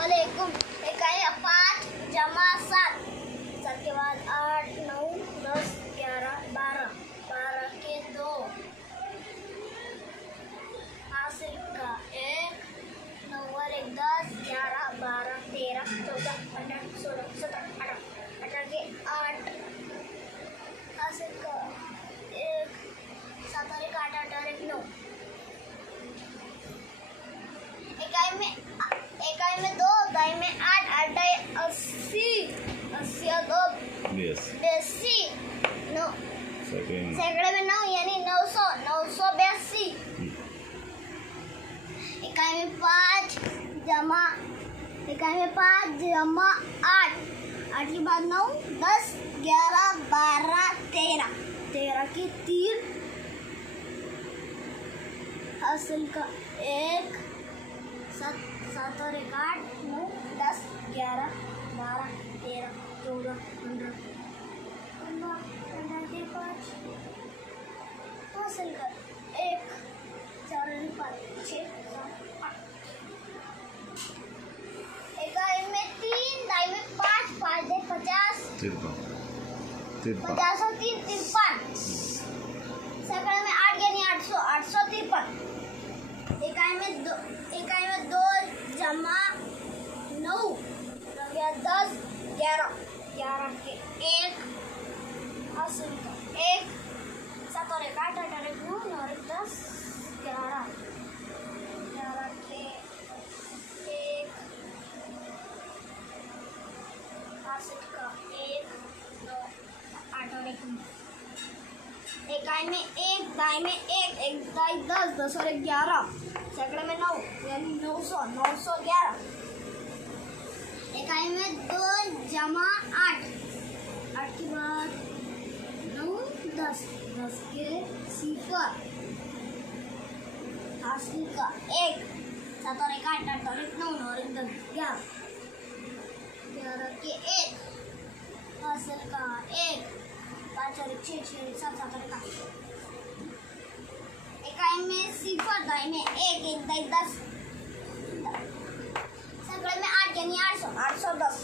अस्सलामुअलैकुम। इकाई 5 जमा 7, 7 के बाद 8 9 10 11 12, 12 के 2 हासिल का 1 9 और 1 10 11 12 13 14 15 16 17 18, 18 के 8 हासिल का 1 7 और 1 8 8 और 1 9। इकाई में 2, दाई में 8, 8 80, 80 और 2 82, सैकड़े में 9 यानी 900, 982। इकाई में 5 जमा 8, 8 के बाद 9 10 11 12 13, 13 की 3 हासिल का 1 7 और 1 8 9 10 11 12 13 14 15 के 5 हासिल कर 1 4 और 5 6 7 8। इकाई में 3, दाई में 5, 5 दे 50 50 और 3 53, सैकड़े में 8 यानी 800, 853। इकाई में 2 जमा 9 10 11, 11 के 1 हासिल का 1 7 और 1 8 8 और 1 9 9 और 1 10 11, 11 के 1 हासिल का 1 9 8 और 1 9। इकाई में 1, दाई में 1 दाई 10 10 और 1 11, सैकड़े में 9 यानी 900, 911। इकाई में 2 जमा 8, 8 के बाद 9 10, 10 के 0 हासिल का 1 7 और 1 8 8 और 1 9 9 और 1 10 11, 11 के 1 हासिल का 1 5 और 1 6 6 7 7 और 1 8। इकाई में 0, दाई में 1 दाई 10, सैकड़े में 8 यानी 800, 810।